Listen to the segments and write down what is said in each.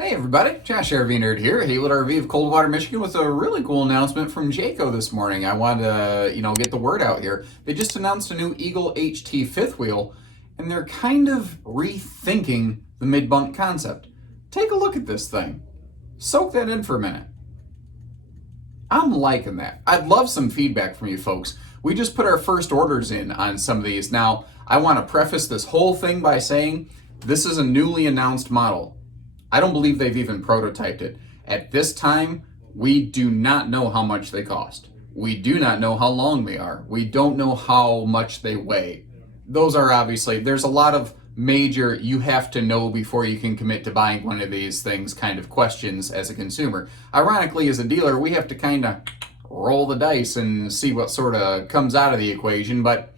Hey everybody, Josh RV Nerd here, Haylett RV of Coldwater, Michigan, with a really cool announcement from Jayco this morning. I wanted to, get the word out here. They just announced a new Eagle HT fifth wheel, and they're kind of rethinking the mid-bunk concept. Take a look at this thing. Soak that in for a minute. I'm liking that. I'd love some feedback from you folks. We just put our first orders in on some of these. Now, I want to preface this whole thing by saying this is a newly announced model. I don't believe they've even prototyped it. At this time, we do not know how much they cost. We do not know how long they are. We don't know how much they weigh. Those are obviously, there's a lot of major you have to know before you can commit to buying one of these things kind of questions as a consumer. Ironically, as a dealer, we have to kind of roll the dice and see what sort of comes out of the equation, but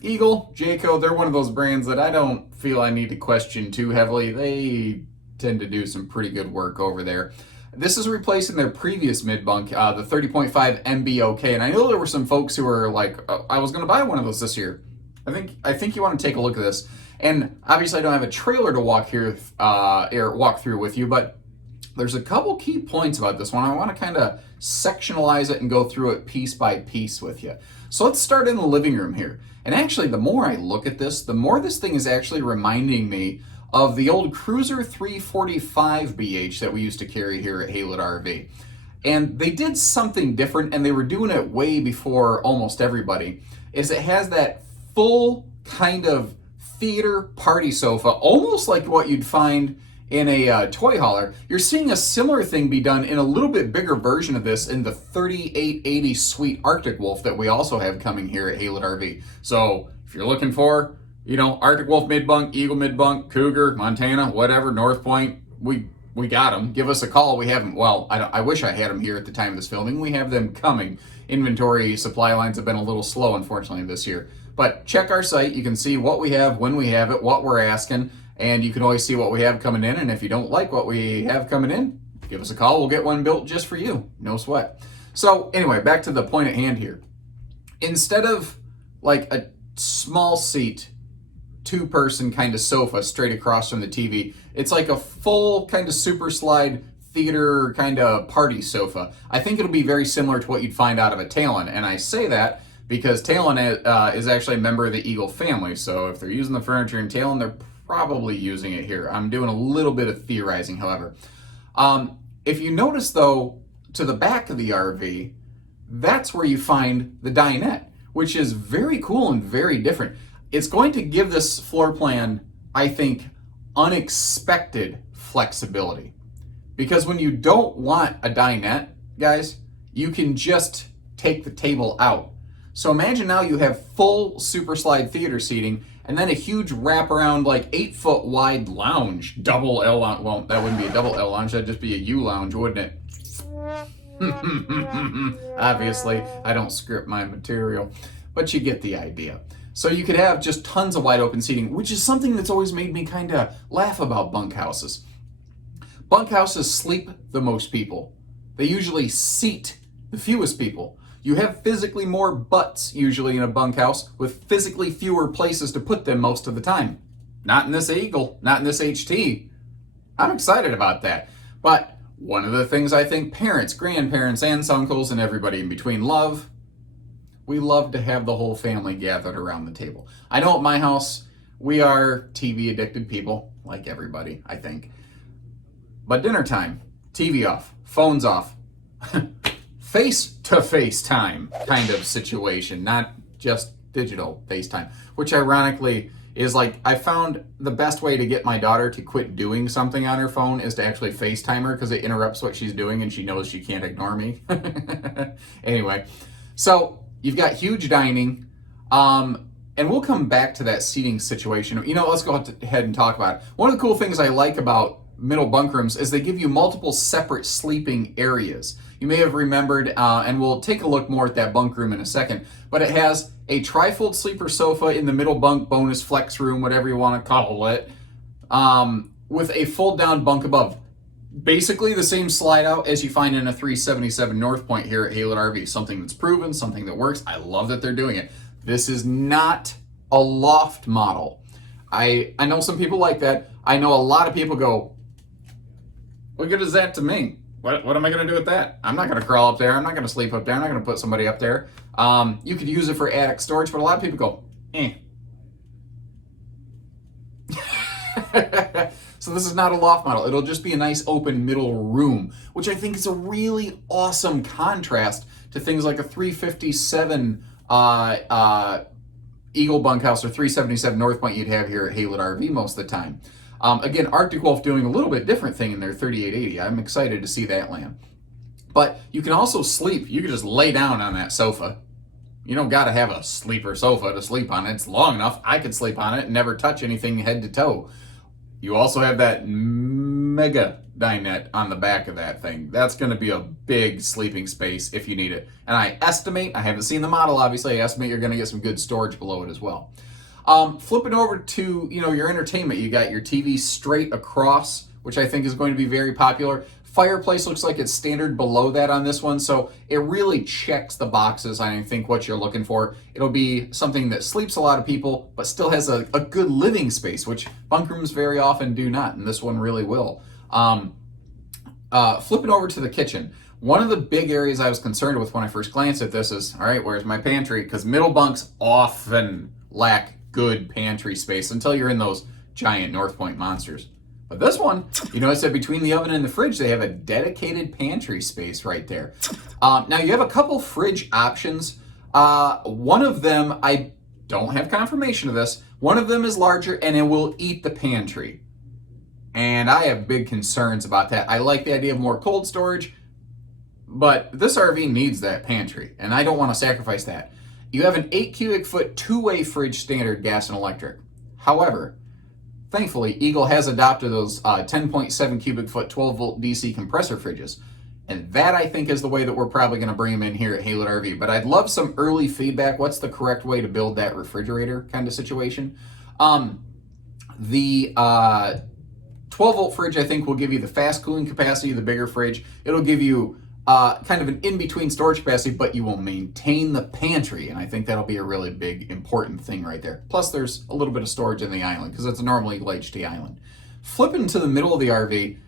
Eagle, Jayco, they're one of those brands that I don't feel I need to question too heavily. They tend to do some pretty good work over there. This is replacing their previous mid-bunk, the 30.5 MBOK, and I know there were some folks who were like, oh, I was going to buy one of those this year. I think you want to take a look at this. And obviously I don't have a trailer to walk through with you, but there's a couple key points about this one. I want to kind of sectionalize it and go through it piece by piece with you. So let's start in the living room here. And actually, the more I look at this, the more this thing is actually reminding me of the old Cruiser 345 BH that we used to carry here at Haylett RV. And they did something different, and they were doing it way before almost everybody, is it has that full kind of theater party sofa, almost like what you'd find in a toy hauler. You're seeing a similar thing be done in a little bit bigger version of this in the 3880 Suite Arctic Wolf that we also have coming here at Haylett RV. So if you're looking for, Arctic Wolf mid-bunk, Eagle mid-bunk, Cougar, Montana, whatever, North Point, we got them. Give us a call. We have them. Well, I wish I had them here at the time of this filming. We have them coming. Inventory supply lines have been a little slow, unfortunately, this year. But check our site. You can see what we have, when we have it, what we're asking, and you can always see what we have coming in. And if you don't like what we have coming in, give us a call. We'll get one built just for you. No sweat. So anyway, back to the point at hand here. Instead of like a small seat, two-person kind of sofa straight across from the TV, it's like a full kind of super slide theater kind of party sofa. I think it'll be very similar to what you'd find out of a Talon. And I say that because Talon is actually a member of the Eagle family. So if they're using the furniture in Talon, they're probably using it here. I'm doing a little bit of theorizing, however. If you notice, though, to the back of the RV, that's where you find the dinette, which is very cool and very different. It's going to give this floor plan, I think, unexpected flexibility. Because when you don't want a dinette, guys, you can just take the table out. So imagine now you have full super slide theater seating and then a huge wraparound, like 8-foot wide lounge, double L lounge. Well, that wouldn't be a double L lounge, that'd just be a U lounge, wouldn't it? Obviously, I don't script my material, but you get the idea. So you could have just tons of wide open seating, which is something that's always made me kind of laugh about bunkhouses. Bunkhouses sleep the most people. They usually seat the fewest people. You have physically more butts usually in a bunkhouse with physically fewer places to put them most of the time. Not in this Eagle, not in this HT. I'm excited about that. But one of the things I think parents, grandparents, aunts, uncles, and everybody in between love, we love to have the whole family gathered around the table. I know at my house, we are TV addicted people, like everybody, I think. But dinner time, TV off, phones off, face-to-face time kind of situation, not just digital FaceTime, which ironically is like, I found the best way to get my daughter to quit doing something on her phone is to actually FaceTime her because it interrupts what she's doing and she knows she can't ignore me. Anyway, so you've got huge dining, and we'll come back to that seating situation. Let's go ahead and talk about it. One of the cool things I like about middle bunk rooms is they give you multiple separate sleeping areas. You may have remembered, and we'll take a look more at that bunk room in a second, but it has a trifold sleeper sofa in the middle bunk bonus flex room, whatever you want to call it, with a fold down bunk above. Basically the same slide out as you find in a 377 North Point here at Haylett RV. Something that's proven, something that works. I love that they're doing it. This is not a loft model. I know some people like that. I know a lot of people go, What good is that to me? What am I going to do with that? I'm not going to crawl up there. I'm not going to sleep up there. I'm not going to put somebody up there. You could use it for attic storage, but a lot of people go, eh. So this is not a loft model. It'll just be a nice open middle room, which I think is a really awesome contrast to things like a 357 Eagle bunkhouse or 377 North Point you'd have here at Haylett RV most of the time. Again, Arctic Wolf doing a little bit different thing in their 3880. I'm excited to see that land. But you can also sleep. You can just lay down on that sofa. You don't got to have a sleeper sofa to sleep on it. It's long enough. I could sleep on it and never touch anything head to toe. You also have that mega dinette on the back of that thing. That's going to be a big sleeping space if you need it. And I haven't seen the model obviously, I estimate you're going to get some good storage below it as well. Flipping over to your entertainment, you got your TV straight across, which I think is going to be very popular. Fireplace looks like it's standard below that on this one, so it really checks the boxes on I think what you're looking for. It'll be something that sleeps a lot of people, but still has a good living space, which bunk rooms very often do not, and this one really will. Flipping over to the kitchen. One of the big areas I was concerned with when I first glanced at this is, all right, where's my pantry? Because middle bunks often lack good pantry space until you're in those giant North Point monsters. But this one, you notice that between the oven and the fridge, they have a dedicated pantry space right there. Now you have a couple fridge options. One of them, I don't have confirmation of this, one of them is larger and it will eat the pantry. And I have big concerns about that. I like the idea of more cold storage, but this RV needs that pantry, and I don't want to sacrifice that. You have an 8 cubic foot two-way fridge standard gas and electric. However, thankfully, Eagle has adopted those 10.7 cubic foot 12 volt DC compressor fridges. And that I think is the way that we're probably going to bring them in here at Haylett RV. But I'd love some early feedback. What's the correct way to build that refrigerator kind of situation? The 12 volt fridge I think will give you the fast cooling capacity, the bigger fridge. It'll give you kind of an in-between storage capacity, but you will maintain the pantry, and I think that'll be a really big, important thing right there. Plus, there's a little bit of storage in the island, because it's a normal Eagle HT island. Flipping to the middle of the RV,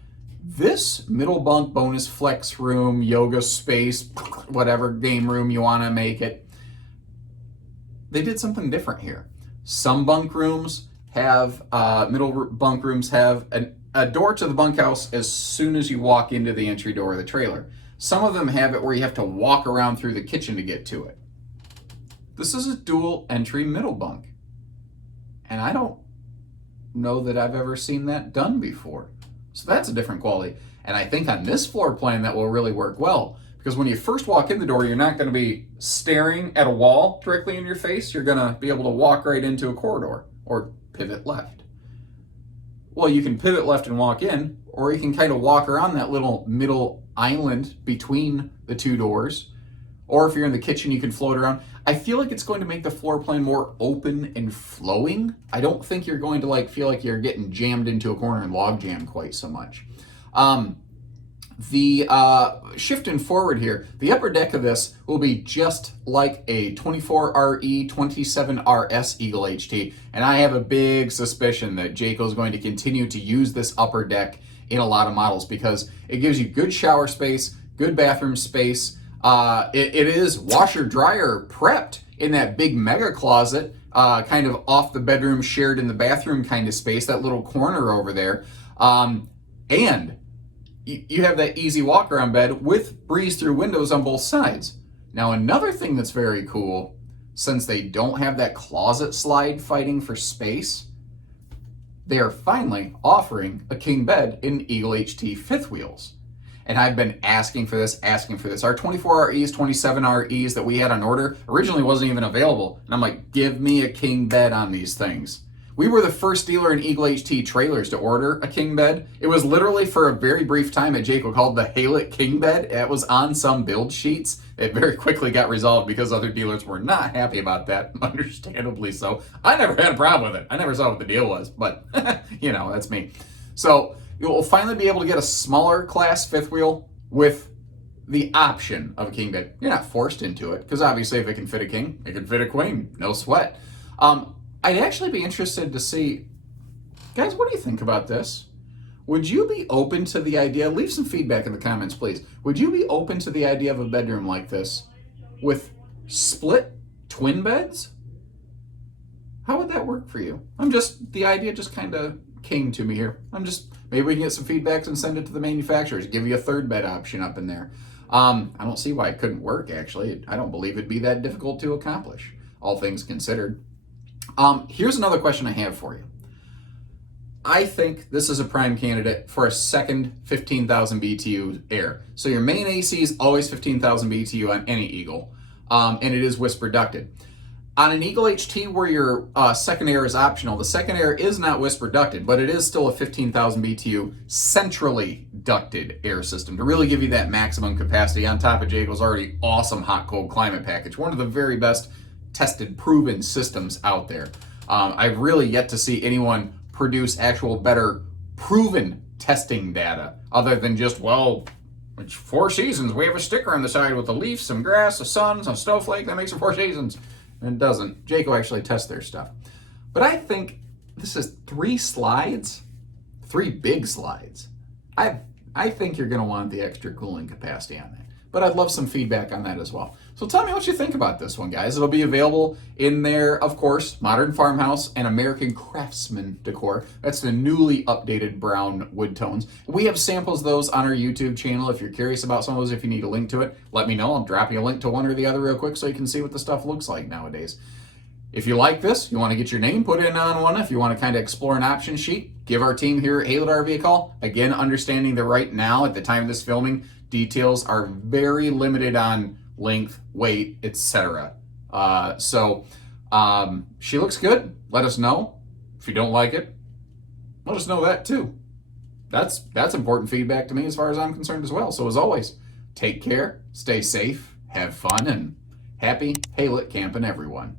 this middle bunk bonus flex room, yoga space, whatever game room you want to make it, they did something different here. Some bunk rooms have, middle bunk rooms have a door to the bunkhouse as soon as you walk into the entry door of the trailer. Some of them have it where you have to walk around through the kitchen to get to it. This is a dual entry middle bunk. And I don't know that I've ever seen that done before. So that's a different quality. And I think on this floor plan that will really work well. Because when you first walk in the door, you're not going to be staring at a wall directly in your face. You're going to be able to walk right into a corridor or pivot left. Well, you can pivot left and walk in, or you can kind of walk around that little middle island between the two doors. Or if you're in the kitchen, you can float around. I feel like it's going to make the floor plan more open and flowing. I don't think you're going to feel like you're getting jammed into a corner and log jam quite so much. Shifting forward here, the upper deck of this will be just like a 24RE 27RS Eagle HT, and I have a big suspicion that Jayco is going to continue to use this upper deck in a lot of models because it gives you good shower space, good bathroom space. It is washer dryer prepped in that big mega closet, kind of off the bedroom, shared in the bathroom kind of space, that little corner over there, and you have that easy walk around bed with breeze through windows on both sides. Now another thing that's very cool, since they don't have that closet slide fighting for space, they are finally offering a king bed in Eagle HT fifth wheels. And I've been asking for this. Our 24REs, 27REs that we had on order originally wasn't even available. And I'm like, give me a king bed on these things. We were the first dealer in Eagle HT trailers to order a king bed. It was literally for a very brief time at Jayco called the Haylett king bed. It was on some build sheets. It very quickly got resolved because other dealers were not happy about that, understandably so. I never had a problem with it. I never saw what the deal was, but that's me. So you'll finally be able to get a smaller class fifth wheel with the option of a king bed. You're not forced into it because obviously if it can fit a king, it can fit a queen. No sweat. I'd actually be interested to see, guys, what do you think about this? Would you be open to the idea? Leave some feedback in the comments, please. Would you be open to the idea of a bedroom like this with split twin beds? How would that work for you? The idea just kind of came to me here. Maybe we can get some feedbacks and send it to the manufacturers. Give you a third bed option up in there. I don't see why it couldn't work, actually. I don't believe it'd be that difficult to accomplish, all things considered. Here's another question I have for you. I think this is a prime candidate for a second 15,000 BTU air. So your main AC is always 15,000 BTU on any Eagle, and it is whisper ducted. On an Eagle HT where your second air is optional, the second air is not whisper ducted, but it is still a 15,000 BTU centrally ducted air system to really give you that maximum capacity on top of Jayco's already awesome hot-cold climate package. One of the very best tested, proven systems out there. I've really yet to see anyone produce actual better proven testing data other than just, well, it's 4 seasons. We have a sticker on the side with a leaf, some grass, a sun, some snowflake. That makes it 4 seasons. And it doesn't. Jayco actually tests their stuff. But I think this is 3 slides, 3 big slides. I think you're going to want the extra cooling capacity on that. But I'd love some feedback on that as well. So tell me what you think about this one, guys. It'll be available in there, of course, Modern Farmhouse and American Craftsman decor. That's the newly updated brown wood tones. We have samples of those on our YouTube channel. If you're curious about some of those, if you need a link to it, let me know. I'll drop you a link to one or the other real quick so you can see what the stuff looks like nowadays. If you like this, you want to get your name put in on one, if you want to kind of explore an option sheet, give our team here at Haylett RV a call. Again, understanding that right now, at the time of this filming, details are very limited on length, weight, etc. She looks good. Let us know. If you don't like it, let us know that too. That's important feedback to me as far as I'm concerned as well. So as always, take care, stay safe, have fun, and happy Haylett camping, everyone.